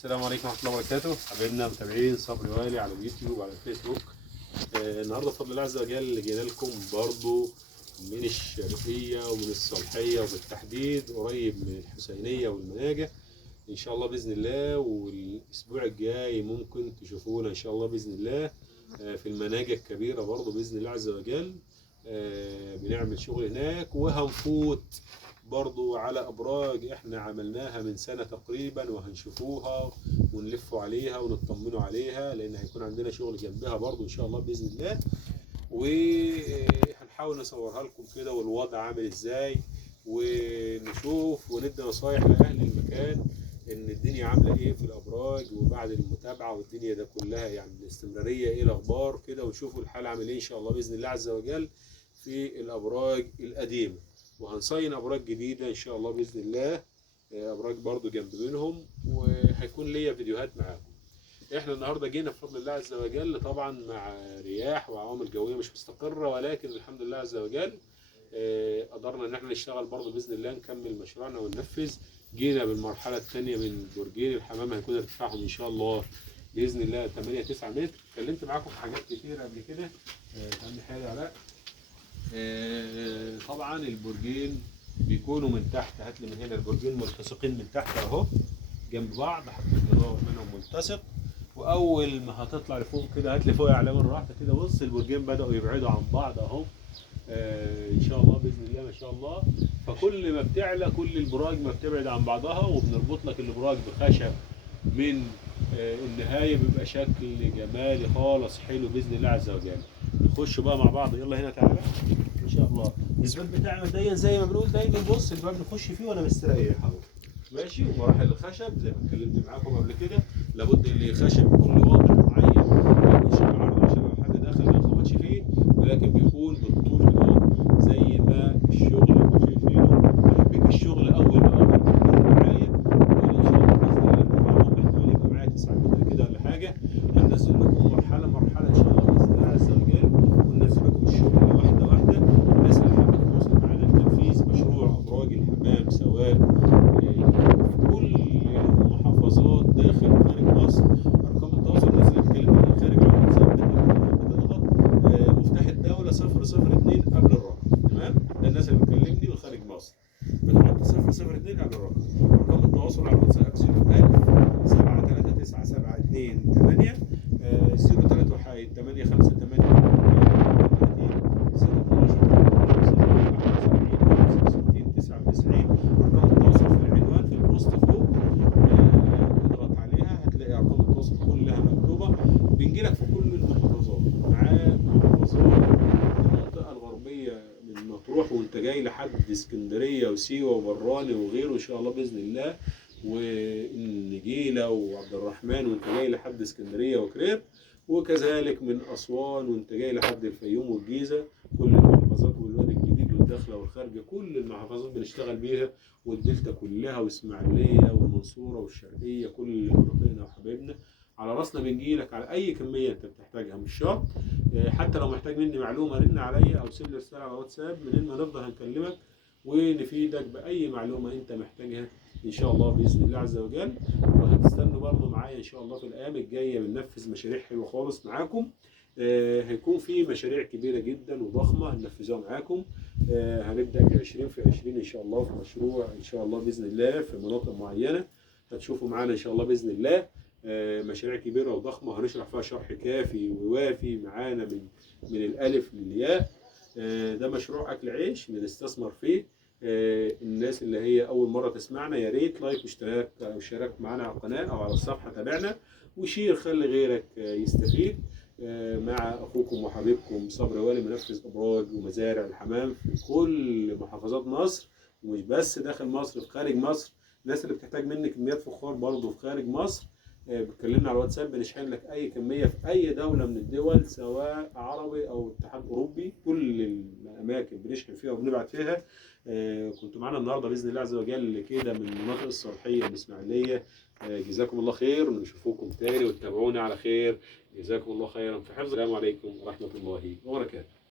السلام عليكم ورحمة الله وبركاته. حبايبنا متابعين صبري والي على اليوتيوب وعلى الفيسبوك. النهارده بفضل الله عز وجل جينا لكم برضو من الشرقية ومن الصالحية وبالتحديد قريب من الحسينية والمناجة إن شاء الله بإذن الله. والأسبوع الجاي ممكن تشوفونا إن شاء الله بإذن الله في المناجة الكبيرة برضو بإذن الله عز وجل. بنعمل شغل هناك وهنفوت برضو على أبراج احنا عملناها من سنة تقريبا وهنشوفوها ونلفوا عليها ونطمنوا عليها، لأن هيكون عندنا شغل جنبها برضو إن شاء الله بإذن الله. وهنحاول نصورها لكم كده والوضع عامل إزاي، ونشوف وندي نصايح لأهل المكان إن الدنيا عاملة إيه في الأبراج وبعد المتابعة والدنيا ده كلها، يعني الاستمرارية إيه الأخبار كده، ونشوفوا الحال عامل إيه إن شاء الله بإذن الله عز وجل في الأبراج القديمة. وهنصين ابراج جديده ان شاء الله باذن الله، ابراج برضو جنب منهم، وهيكون ليا فيديوهات معاكم. احنا النهارده جينا بفضل الله عز وجل طبعا مع رياح وعوامل جويه مش مستقره، ولكن الحمد لله عز وجل قدرنا ان احنا نشتغل برضو باذن الله، نكمل مشروعنا وننفذ. جينا بالمرحله الثانيه من برجين الحمام، هيكون ارتفاعهم ان شاء الله باذن الله 8 9 متر. اتكلمت معاكم في حاجات كتير قبل كده. تاني حاجه علاء، طبعا البرجين بيكونوا من تحت، هات لي من هنا البرجين ملتصقين من تحت اهو جنب بعض، حطيت جدار منهم ملتصق. واول ما هتطلع لفوق كده هات لي فوق على مره واحده كده، بص البرجين بداوا يبعدوا عن بعض اهو ان شاء الله باذن الله ما شاء الله. فكل ما بتعلى كل البراج ما بتبعد عن بعضها، وبنربط لك الابراج بخشب من النهايه، بيبقى شكل جمالي خالص حلو باذن الله عز وجل. نخش بقى مع بعض، يلا هنا تعالى ان شاء الله. الاسباب بتاعنا دايما زي ما بنقول دايما، بص الباب نخش فيه وانا مستريح اهو ماشي. ومراحل الخشب زي ما اتكلمت معاكم قبل كده، لابد ان الخشب يكون له وضع معين، ما يكونش العرض عشان لو حد دخل ما يخبطش فيه، ولكن بيكون بالطول كده زي ما الشغل اللي انتم شايفينه. بحبك الشغل اول باول معايا، وان شاء الله باذن الله ارتفاعهم احتمال يبقى معايا 9 متر كده ولا حاجه. هننزل لكم مرحله مرحله ان شاء الله باذن الله عز وجل، وننزل لكم الشغل واحده واحده. الناس اللي حابه تتواصل معانا لتنفيذ مشروع ابراج الحمام سواء في كل المحافظات داخل وخارج مصر، ارقام التواصل الناس اللي بتتكلم عنها خارج على الواتساب بتضغط مفتاح الدوله 002 قبل الرقم، تمام؟ ده الناس اللي بتكلمني من خارج مصر بتحط 002 قبل الرقم. ارقام التواصل على الواتساب 01000 73972 8 03 وحايد 858 ارقام التواصل في العنوان في البوست فوق، اضغط عليها هتلاقي ارقام التواصل كلها مكتوبه. بنجي لك في كل المحافظات، معاك محافظات المنطقه الغربيه من مطروح وانت جاي لحد اسكندريه وسيوه وبراني وغيره ان شاء الله باذن الله، والنجيله وعبد الرحمن وانت جاي لحد اسكندريه وكرير، وكذلك من اسوان وانت جاي لحد الفيوم والجيزه. كل المحافظات والوادي الجديد والداخله والخارجه كل المحافظات بنشتغل بيها، والدلتا كلها واسماعيليه والمنصوره والشرقيه كل مناطقنا وحبايبنا على راسنا. بنجي لك على اي كميه انت بتحتاجها، مش شرط حتى لو محتاج مني معلومه رن عليا او سيب لي رساله على واتساب، منين ما نفضل هنكلمك ونفيدك باي معلومه انت محتاجها ان شاء الله باذن الله عز وجل. وهتستنوا برضه معايا ان شاء الله في الايام الجايه بننفذ مشاريع حلوه خالص معاكم. هيكون في مشاريع كبيره جدا وضخمه هننفذها معاكم. هنبدا ب 20 في 20 ان شاء الله في مشروع ان شاء الله باذن الله في مناطق معينه، هتشوفوا معانا ان شاء الله باذن الله. مشاريع كبيره وضخمه هنشرح فيها شرح كافي ووافي معانا من الالف للياء. ده مشروع اكل عيش بنستثمر فيه. الناس اللي هي اول مره تسمعنا يا ريت لايك واشتراك او اشتراك معانا على القناه او على الصفحه، تابعنا وشير خلي غيرك يستفيد. مع اخوكم وحبيبكم صبري والي، منفذ ابراج ومزارع الحمام في كل محافظات مصر، ومش بس داخل مصر، في خارج مصر. الناس اللي بتحتاج مني كميات فخار برضه في خارج مصر بتكلمنا على الواتساب، بنشحن لك اي كميه في اي دوله من الدول سواء عربي او اتحاد اوروبي. كل الاماكن بنشحن فيها وبنبعت فيها. كنتوا معانا النهارده باذن الله عز وجل كده من مناطق الصالحيه والاسماعيليه. جزاكم الله خير، ونشوفكم تاني وتتابعونا على خير. جزاكم الله خيرا في حفظ. السلام عليكم ورحمه الله وبركاته.